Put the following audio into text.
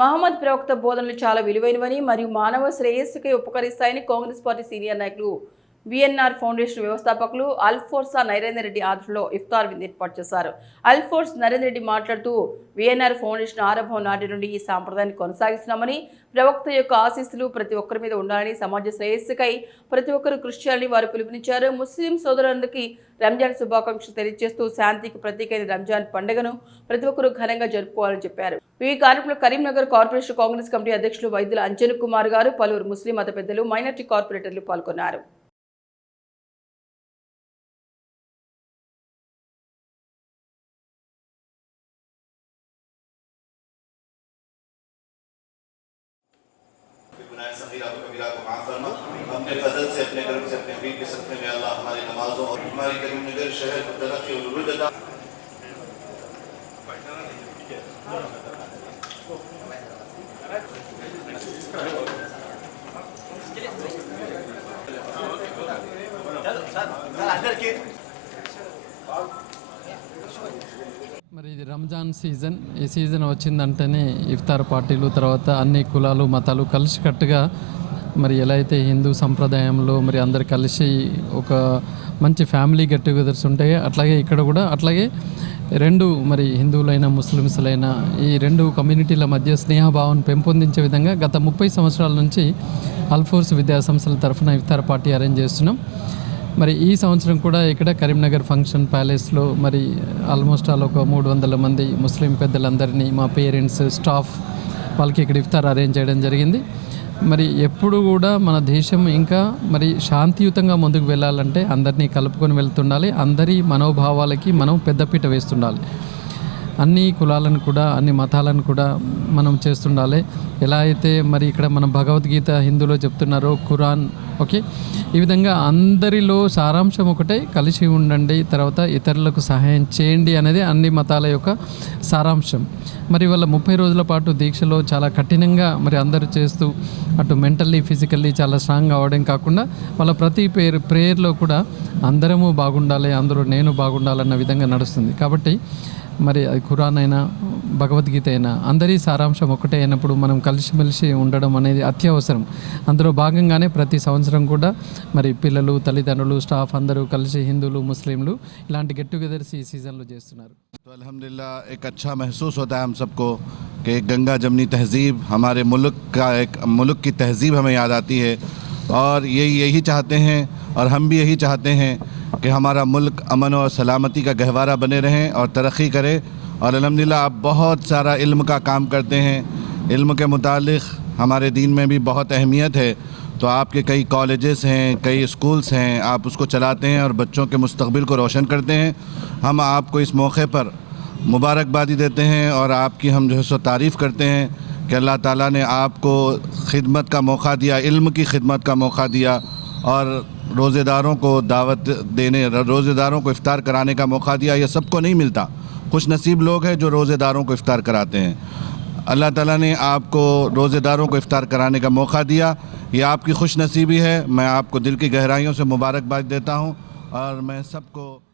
మహమ్మద్ ప్రవక్త బోధనలు చాలా విలువైనవని మరియు మానవ శ్రేయస్సుకై ఉపకరిస్తాయని కాంగ్రెస్ పార్టీ సీనియర్ నాయకులు విఎన్ఆర్ ఫౌండేషన్ వ్యవస్థాపకులు అల్ఫోర్సా నరేందర్ రెడ్డి ఆధ్వర్యంలో ఇఫ్తార్ విందు ఏర్పాటు చేశారు. అల్ఫోర్స్ నరేందర్ రెడ్డి మాట్లాడుతూ విఎన్ఆర్ ఫౌండేషన్ ఆరంభం నాటి నుండి ఈ సాంప్రదాయాన్ని కొనసాగిస్తున్నామని, ప్రవక్త యొక్క ఆశీస్సులు ప్రతి ఒక్కరి మీద ఉండాలని, సమాజ శ్రేయస్సుకై ప్రతి ఒక్కరూ కృషి చేయాలని వారు పిలుపునిచ్చారు. ముస్లిం సోదరులందరికీ రంజాన్ శుభాకాంక్షలు తెలియజేస్తూ శాంతికి ప్రతీకైన రంజాన్ పండుగను ప్రతి ఒక్కరూ ఘనంగా జరుపుకోవాలని చెప్పారు. ఈ కార్యక్రమంలో కరీంనగర్ కార్పొరేషన్ కాంగ్రెస్ కమిటీ అధ్యక్షులు వైద్యుల అంజన్ కుమార్ గారు, పలువురు ముస్లిం మత పెద్దలు, మైనార్టీ కార్పొరేటర్లు పాల్గొన్నారు. अपने फजल से अपने गर्म से अपने हबीब के सदक़े में अल्लाह हमारी नमाजों और हमारी करीमनगर शहर को तरक्की और उरूज अता మరి ఇది రంజాన్ సీజన్. ఈ సీజన్ వచ్చిందంటేనే ఇఫ్తార్ పార్టీలు, తర్వాత అన్ని కులాలు మతాలు కలిసికట్టుగా మరి ఎలా అయితే హిందూ సంప్రదాయంలో మరి అందరు కలిసి ఒక మంచి ఫ్యామిలీ గెట్ టుగెదర్స్ ఉంటాయి, అట్లాగే ఇక్కడ కూడా అట్లాగే రెండు మరి హిందువులైనా ముస్లిమ్స్లైనా ఈ రెండు కమ్యూనిటీల మధ్య స్నేహభావం పెంపొందించే విధంగా గత 30 సంవత్సరాల నుంచి అల్ఫోర్స్ విద్యా సంస్థల తరఫున ఇఫ్తార్ పార్టీ అరేంజ్ చేస్తున్నాం. మరి ఈ సంవత్సరం కూడా ఇక్కడ కరీంనగర్ ఫంక్షన్ ప్యాలెస్లో మరి ఆల్మోస్ట్ ఒక 300 మంది ముస్లిం పెద్దలందరినీ, మా పేరెంట్స్, స్టాఫ్ వాళ్ళకి ఇక్కడ ఇఫ్తార్ అరేంజ్ చేయడం జరిగింది. మరి ఎప్పుడు కూడా మన దేశం ఇంకా మరి శాంతియుతంగా ముందుకు వెళ్ళాలంటే అందరినీ కలుపుకొని వెళ్తుండాలి. అందరి మనోభావాలకి మనం పెద్దపీట వేస్తుండాలి. అన్ని కులాలను కూడా అన్ని మతాలను కూడా మనం చేస్తుండాలి. ఎలా అయితే మరి ఇక్కడ మనం భగవద్గీత హిందూలో చెప్తున్నారో, ఖురాన్, ఓకే, ఈ విధంగా అందరిలో సారాంశం ఒకటే, కలిసి ఉండండి, తర్వాత ఇతరులకు సహాయం చేయండి అనేది అన్ని మతాల యొక్క సారాంశం. మరి వాళ్ళ 30 రోజుల పాటు దీక్షలో చాలా కఠినంగా మరి అందరూ చేస్తూ అటు మెంటల్లీ ఫిజికల్లీ చాలా స్ట్రాంగ్ అవ్వడం కాకుండా వాళ్ళ ప్రతి ప్రేయర్లో కూడా అందరము బాగుండాలి, అందరూ నేను బాగుండాలన్న విధంగా నడుస్తుంది. కాబట్టి మరి అది ఖురాన్ అయినా భగవద్గీత అయినా అందరి సారాంశం ఒకటే అయినప్పుడు మనం కలిసిమెలిసి ఉండడం అనేది అత్యవసరం. అందులో భాగంగానే ప్రతి సంవత్సరం కూడా మరి పిల్లలు, తల్లిదండ్రులు, స్టాఫ్ అందరూ కలిసి హిందువులు, ముస్లింలు ఇలాంటి గెట్ టుగెదర్స్ ఈ సీజన్లో చేస్తున్నారు. तो अल्हम्दुलिल्लाह एक अच्छा महसूस होता है हम सबको कि गंगा जमनी तहज़ीब हमारे मुल्क की तहज़ीब हमें याद आती है और यही चाहते हैं और हम भी यही चाहते हैं कि हमारा मुल्क अमन और सलामती का गहवारा बने रहें और तरक्की करे। और अल्हम्दुलिल्लाह आप बहुत सारा इल्म का काम करते हैं, इल्म के मुतालिक हमारे दीन में भी बहुत अहमियत है। तो आपके कई कॉलेजेस हैं, कई स्कूल्स हैं, आप उसको चलाते हैं और बच्चों के मुस्तकबिल को रोशन करते हैं। हम आपको इस मौके पर मुबारकबादी देते हैं और आपकी हम जो है सो तारीफ़ करते हैं कि अल्लाह ताला ने आपको खिदमत का मौका दिया, इल्म की खिदमत का मौका दिया और रोज़ेदारों को दावत देने, रोज़ेदारों को इफ्तार कराने का मौका दिया। ये सबको नहीं मिलता, खुश नसीब लोग हैं जो रोज़ेदारों को इफ्तार कराते हैं। अल्लाह ताला ने आपको रोज़ेदारों को इफ्तार कराने का मौका दिया, ये आपकी खुश नसीबी है। मैं आपको दिल की गहराइयों से मुबारकबाद देता हूँ और मैं सबको